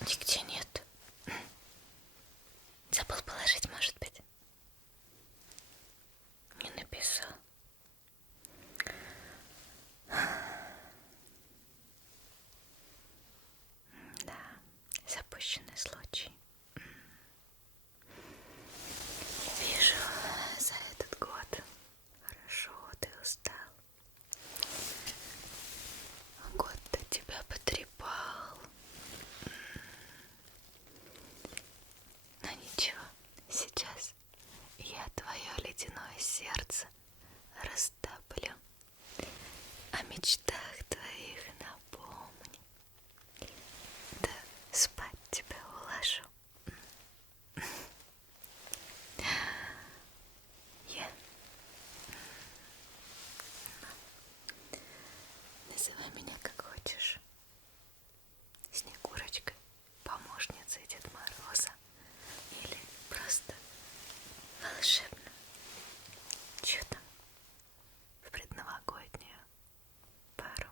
Нигде нет. Забыл положить, может быть. Не написал. Да, запущенный случай. Вижу, за этот год хорошо ты устал. Год-то тебя потрепал. Но ничего, сейчас я твое ледяное сердце растоплю, о мечтах твоих напомню, да спать тебя уложу. Я называй меня как хочешь. Снегурочкой, помощницей Деда Мороза, или просто волшебно. Чё там в предновогоднюю пару?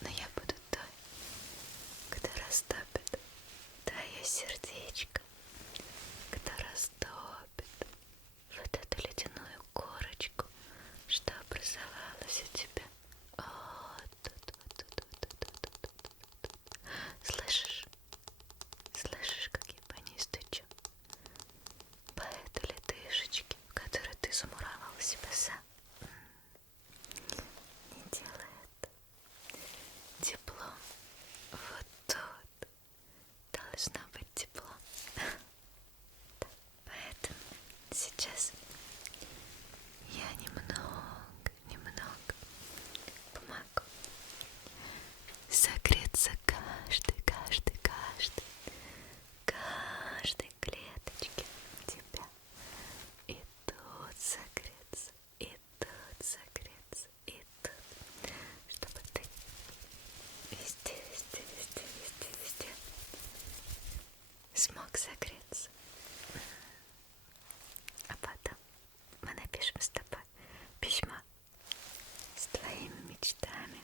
Но я буду той, кто растопит твое сердечко, кто растопит вот эту ледяную корочку, что образовалась у тебя. Вот тут, вот тут, вот тут, вот тут, вот тут. Слышишь? Слышишь, как я по ней стучу? По этой ледышечке, в которой ты замуровал себя сам. Не делай это. Тепло. Вот тут должно быть тепло. Поэтому сейчас я немного помогу согреться каждой клеточке тебя. И тут согреться, и тут согреться, и тут, чтобы ты везде смог согреться. А потом мы напишем с тобой письмо с твоими мечтами,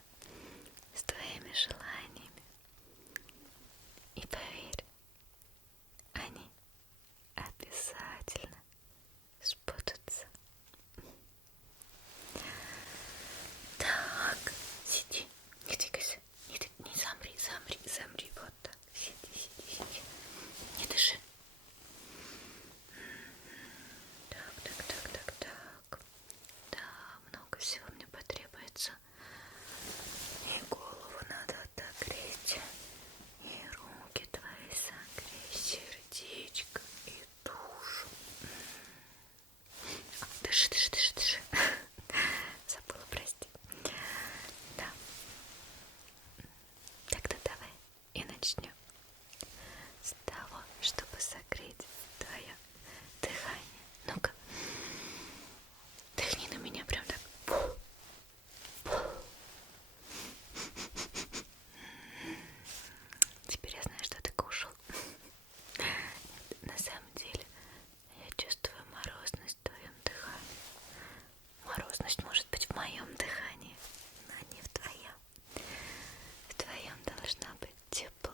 с твоими желаниями. И поверь, они обязательно сбудутся. Так, сиди, не двигайся, не замри, вот так, сиди, не дыши. Так. Да, много всего мне потребуется. И голову надо отогреть, и руки твои согреть, сердечко, и душу. Дыши. Забыла, прости. Да. Тогда давай и начнем с того, чтобы согреть твое дыхание. Ну-ка, дыхни на меня прям так. Теперь я знаю, что ты кушал. На самом деле, я чувствую морозность в твоем дыхании. Морозность может быть в моем дыхании, но не в твоем. В твоем должно быть тепло.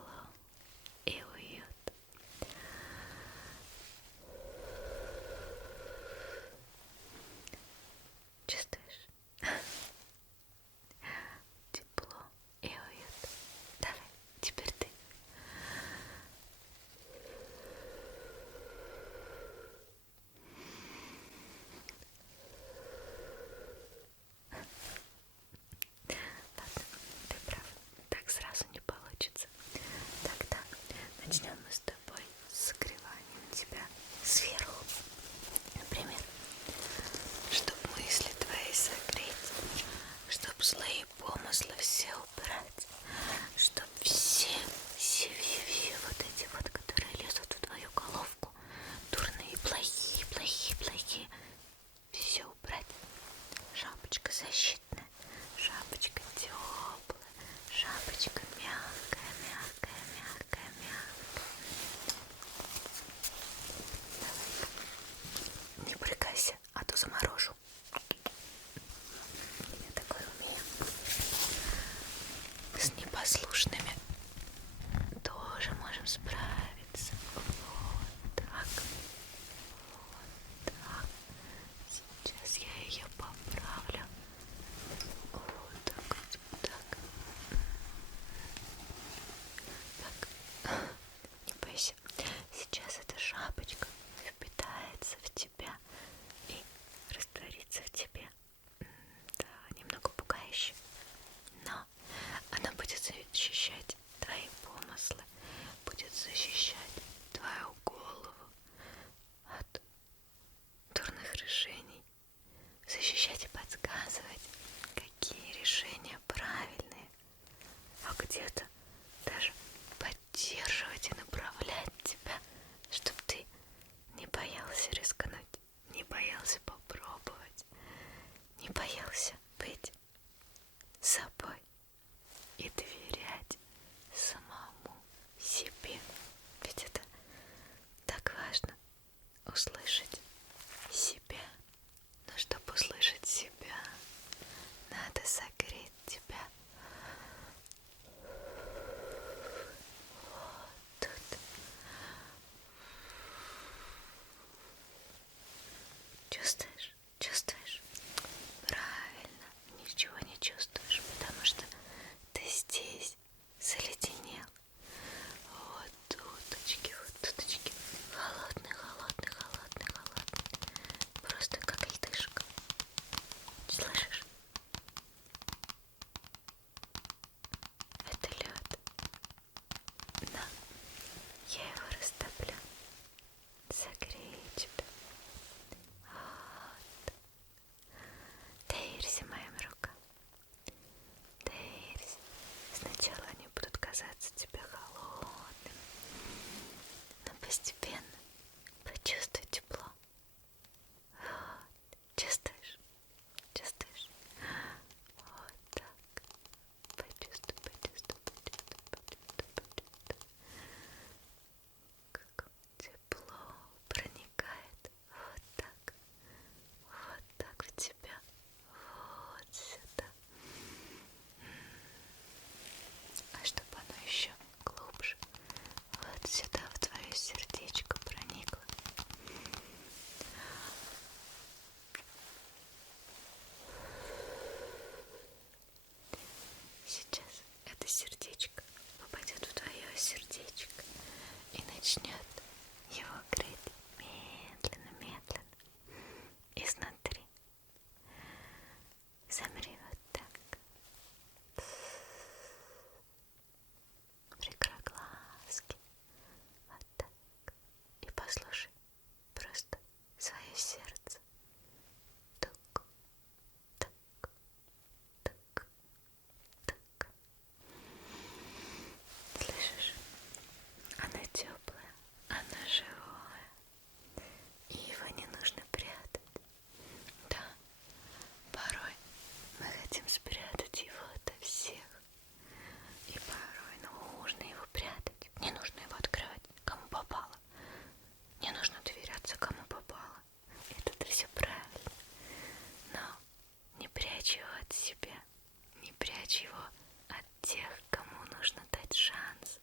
беречь его от тех, кому нужно дать шанс.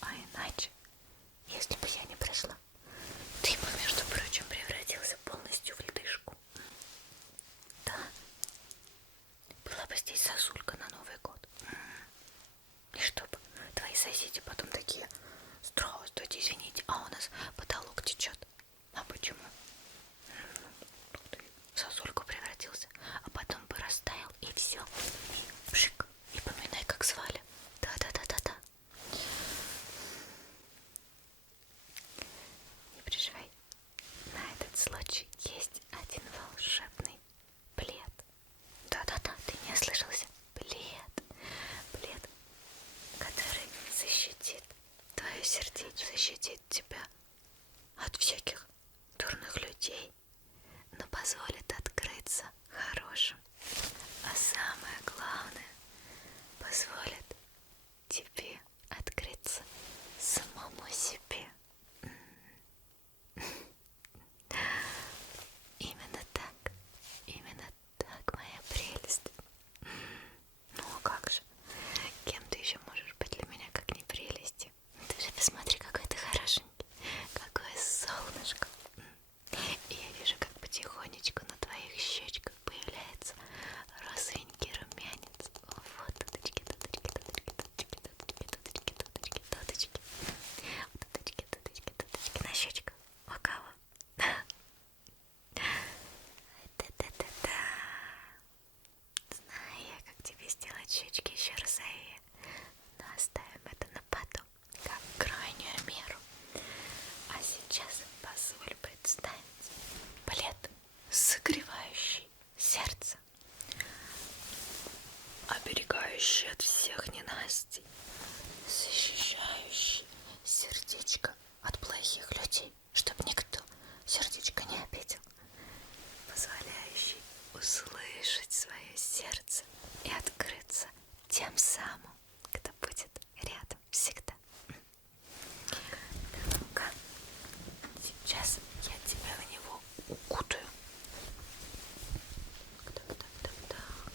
А иначе, если бы я не пришла, ты бы, между прочим, превратился полностью в ледышку. Да, была бы здесь сосулька на Новый год. И чтобы твои соседи потом такие: здравствуйте, извините, а у нас потолок течет. А почему? Ты в сосульку превратился, а потом бы растаял, и все. И пшик, и поминай, как звали. Да-да-да-да-да. Не переживай. На этот случай есть один волшебный плед. Да-да-да, ты не ослышался. Плед. Плед, который защитит твое сердечко, защитит тебя от всяких дурных людей, но позволит открыться хорошим. А самое главное, позволит тебе открыться самому себе. Именно так, моя прелесть. Ну а как же? Кем ты еще можешь быть для меня, как не прелести? Ты же посмотри, какой ты хорошенький, какое солнышко. И я вижу, как потихонечку на твоих щечках появляется розовенький румянец. Вот туточки, туточки, туточки, туточки, туточки, туточки, туточки, туточки. Туточки, туточки, туточки на щечках. У кого? Да-да-да-да. Знаю я, как тебе сделать щечки еще розовее. Но оставим это на потом, как крайнюю меру. А сейчас позволь представить плед, согревающий сердце, оберегающий от всех ненастей, защищающий сердечко от плохих людей, чтобы никто сердечко не обидел, позволяющий услышать свое сердце и открыться тем самым, кто будет рядом всегда. Ну-ка, сейчас я тебя в него укутаю. Так.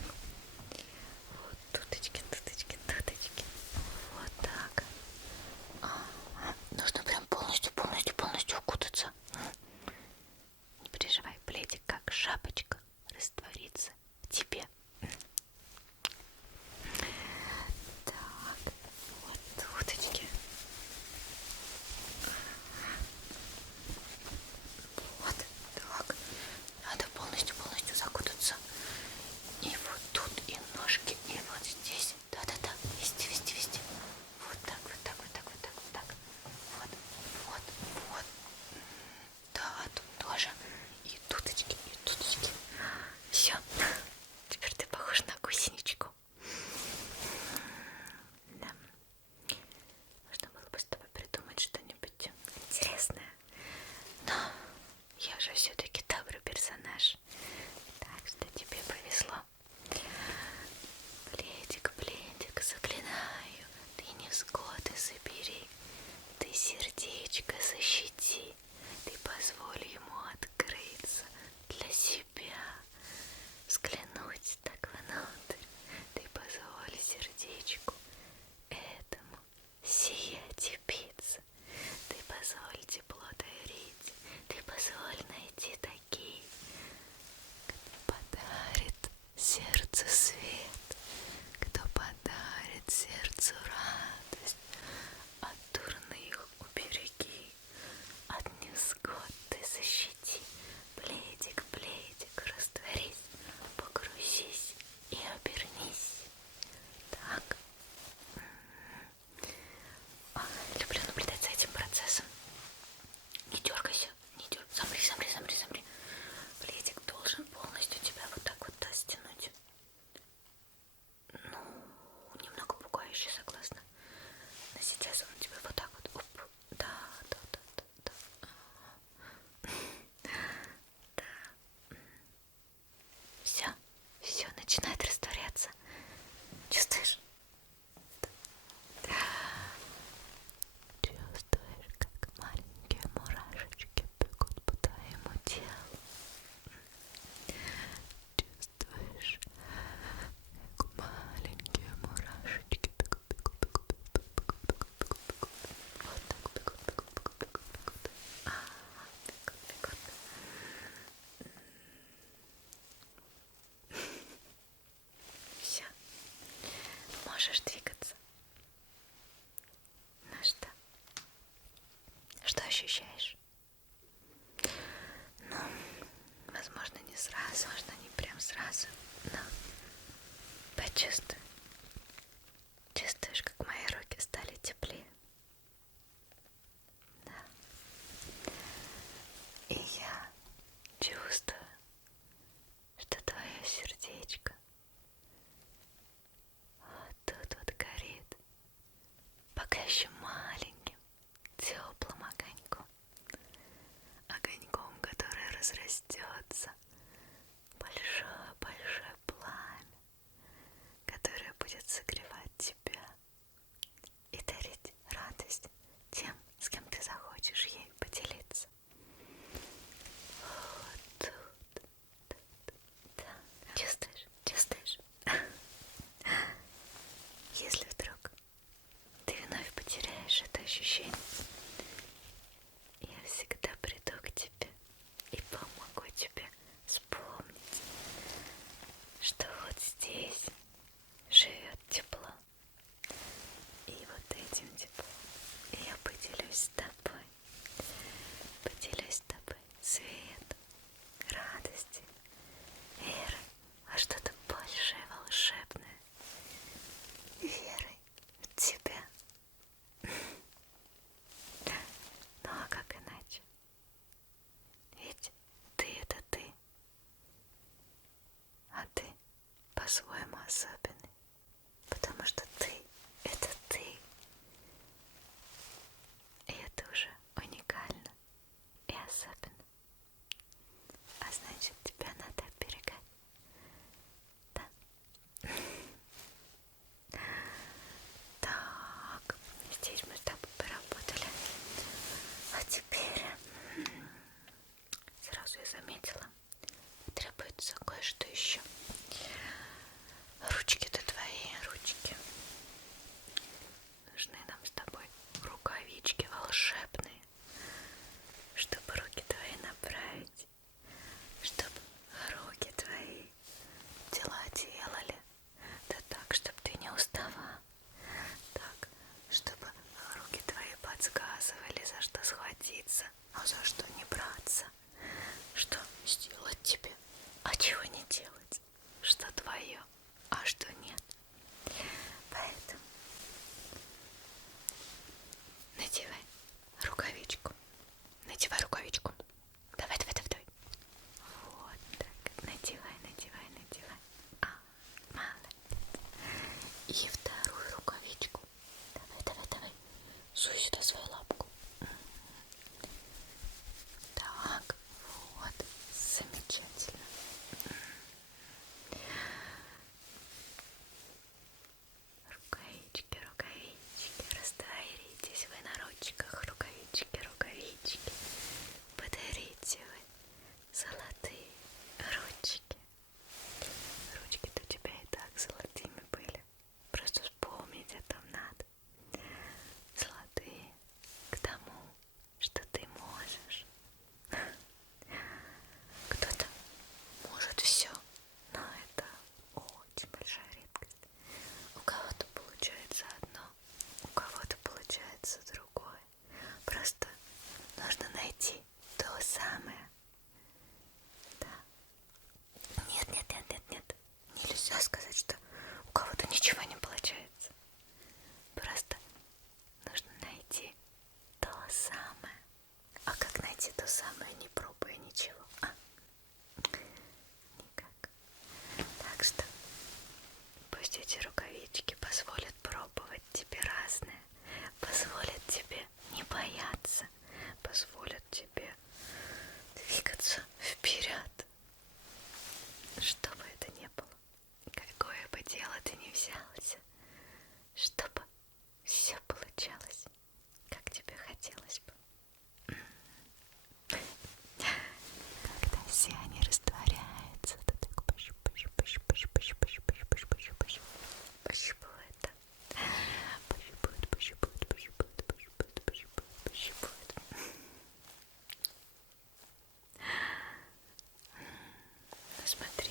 Вот туточки, туточки, туточки. Вот так. Нужно прям полностью укутаться. Не переживай, пледик как шапочка растворится в тебе. Так, вот туточки. Вот, так. Надо полностью закутаться. И вот тут, и ножки, и вот здесь. Да-да-да, везде. Вот так. Вот. Да, тут тоже. И туточки. Все. Теперь ты похож на гусеничку. Да. Можно было бы с тобой придумать что-нибудь интересное. Но я же все-таки добрый персонаж. Так что тебе повезло. Пледик, заклинаю, ты невзгоды забери, ты сердечко защити, ты позволь ему открыться для себя, взглянуть так внутрь, ты позволь сердечку этому сиять и биться, ты позволь тепло дарить, ты позволь найти такие, кто подарит сердцу свет, кто подарит сердцу радость, от дурных убереги, от невзгод ты защити, пледик, растворись, погрузись и обернись. Так. Люблю наблюдать за этим процессом. Не дергайся, замри. Пледик должен полностью тебя вот так вот стянуть. Ну, немного пугающе, согласна. сразу, но почувствуй. Чувствуешь, как мои руки стали теплее? Да. И я чувствую, что твое сердечко вот тут вот горит, пока еще маленьким, теплым огоньком. Огоньком, который разрастется, большое-большое пламя, которое будет согревать тебя и дарить радость тем, с кем ты захочешь ей поделиться. Вот тут, да. Чувствуешь? Чувствуешь? Если вдруг ты вновь потеряешь это ощущение, я всегда приду к тебе и помогу тебе вспомнить, что вот здесь живет тепло. И вот этим теплом я поделюсь с тобой. Поделюсь с тобой светом, радостью, верой во что-то большее, волшебное. Верой в тебя. Ну а как иначе? Ведь ты — это ты, а ты по-своему особенный, потому что ты — это ты, и это уже уникально и особенно, а значит, тебя надо оберегать, да? Так, здесь мы с тобой поработали, а теперь сразу я заметила, требуется кое-что еще. Ручки-то твои, ручки. Нужны нам с тобой рукавички волшебные, чтобы руки твои направить, чтобы руки твои дела делали, да так, чтобы ты не уставал, так, чтобы руки твои подсказывали, за что схватиться, а за что не браться, что сделать тебе, а чего не делать, что твое, а что нет. Поэтому надевай рукавичку. Надевай рукавичку. Давай, давай, давай, давай. Вот так. Надевай, надевай, надевай. Молодец. И вторую рукавичку. Давай, давай, давай. Суй сюда свою лапку. Так, вот. Замечательно. Рукавички, рукавички, растворитесь вы на ручках, рукавички, рукавички. Подарите вы золотые ручки. Ручки-то у тебя и так золотыми были. Просто вспомнить о том надо. Золотые к тому, что ты можешь. Кто-то может все, но это очень большая редкость. У кого-то получается одно, у кого-то получается другое. Просто нужно найти то самое. Да. Нет, нет, нет, нет, нет. Нельзя сказать, что у кого-то ничего не получается. Просто нужно найти то самое. А как найти то самое, не пробуя ничего? Никак. Так что пусть эти рукавички позволят пробовать тебе разное, позволят тебе не бояться, позволят тебе двигаться вперед. Что бы это ни было, какое бы дело ты ни взялся, чтобы все получалось, как тебе хотелось бы. Когда все они растворяются, то так пощипывает, да? Пощипывает. Ну смотри,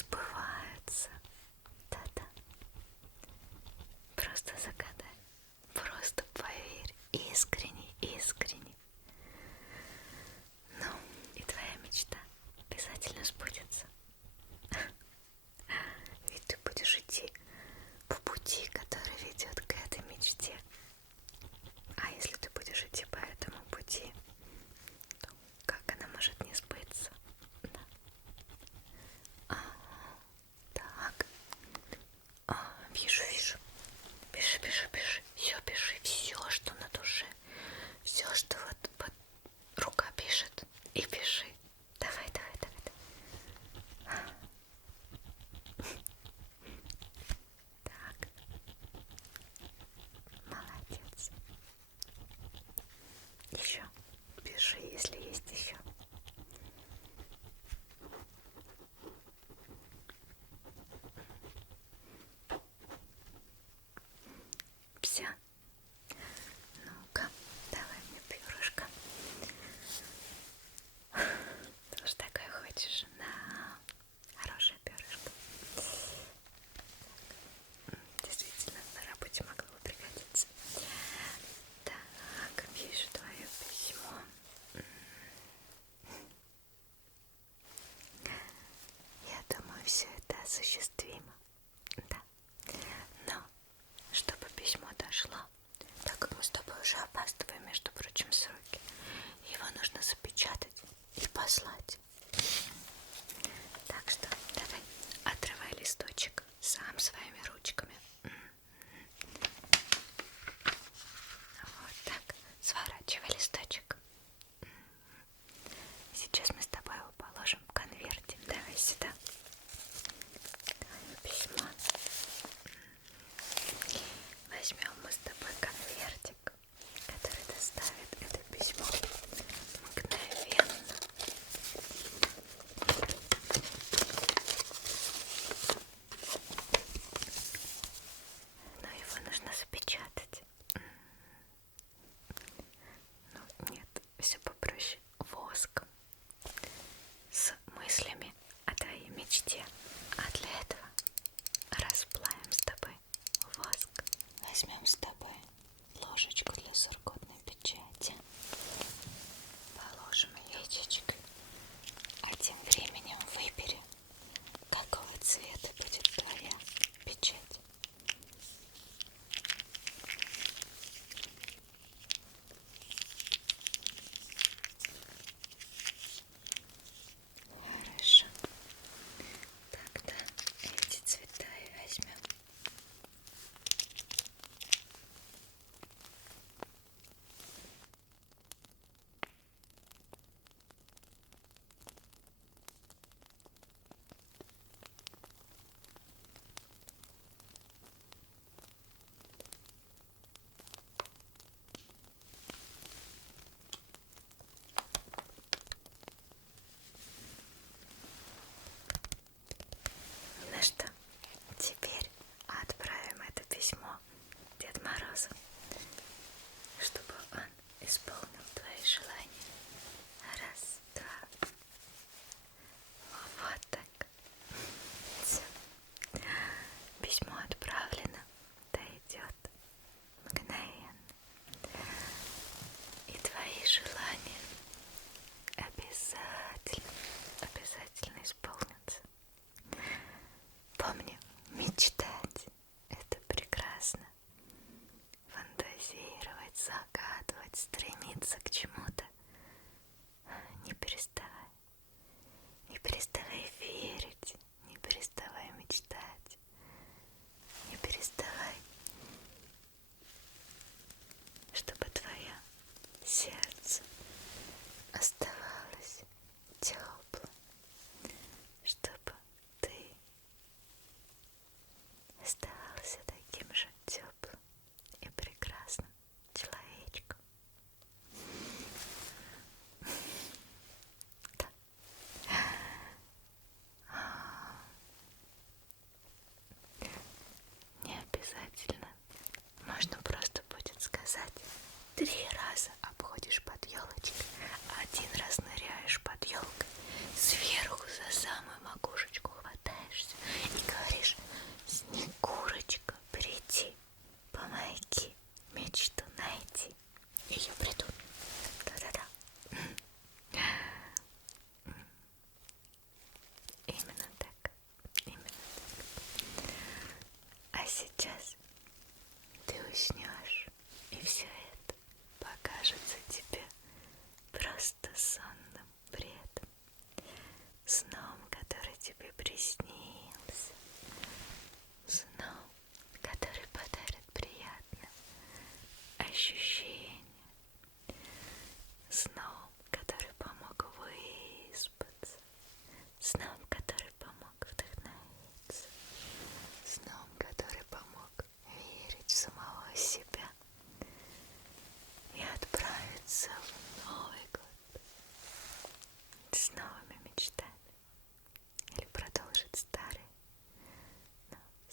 сбываются. Да-да. Просто загадай. Просто поверь. Искренне, искренне. Ну, и твоя мечта обязательно сбудется. Ведь ты будешь идти по пути, который ведет к этой мечте. А если ты будешь идти по этому пути, то как она может не сбыться? Да. Так. Вижу, вижу. Пиши, пиши, пиши. Все пиши, все, что на душе. Все, что вот рука пишет. И пиши. Давай, давай, давай, давай. Так. Молодец. Еще. Пиши, если есть еще. Все. Ну-ка, давай мне перышко. Ты уж такое хочешь? Да. Хорошее перышко. Действительно, на работе могло бы пригодиться. Так, вижу твое письмо. Я думаю, все это осуществимо. Да. Но, чтобы письмо дошло, так как мы с тобой уже опаздываем, между прочим, сроки, его нужно запечатать и послать. Так что давай, отрывай листочек сам своими ручками. Вот так, сворачивай листочек. Сейчас мы с тобой его положим в конверте. Давай сюда. Твое письмо. Возьмем мы с тобой конвертик, который доставит это письмо мгновенно. Но его нужно запечатать. Ну, нет, все попроще. Воском. С мыслями о твоей мечте. А для этого расплавим с тобой воск. Возьмем с тобой ложечку для сургутной печати. Положим яичечкой. А тем временем выбери, какого цвета будет твоя печать. Хорошо. Тогда эти цвета и возьмем. Ну что, теперь отправим это письмо Деду Морозу, чтобы он исполнил твои желания. Раз, два. Вот так. Все. Письмо отправлено. Дойдет мгновенно. И твои желания обязательно, обязательно исполнятся. Помни, мечтать — это прекрасно. Фантазировать, загадывать, стремиться к чему-то. Не переставай. Не переставай верить, не переставай мечтать. Не переставай, чтобы твое сердце оставалось теплым, чтобы ты оставался таким же теплым и прекрасным человечком. Да.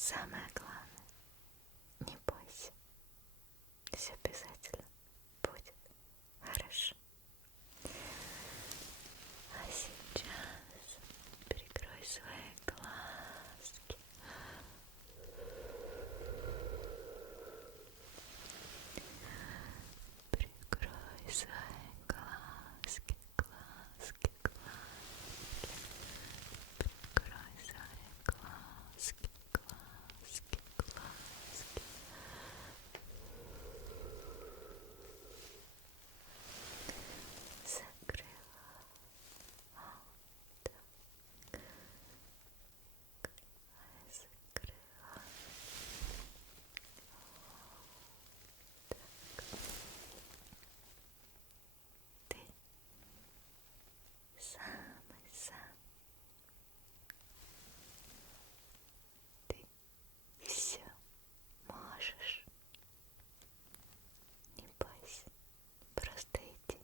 самое главное, не бойся, все обязательно будет хорошо. А сейчас прикрой свои глазки. Прикрой свои глазки, глазки, глазки. Прикрой свои глазки, глазки, глазки. Закрывай. Так. Закрывай. Так. Ты самый-самый. Ты все можешь. Не бойся. Просто иди,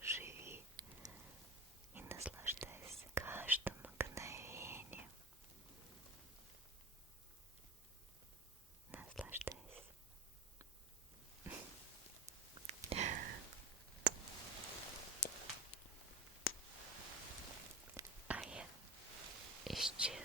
живи и наслаждайся каждым мгновением. Наслаждайся. А я исчезну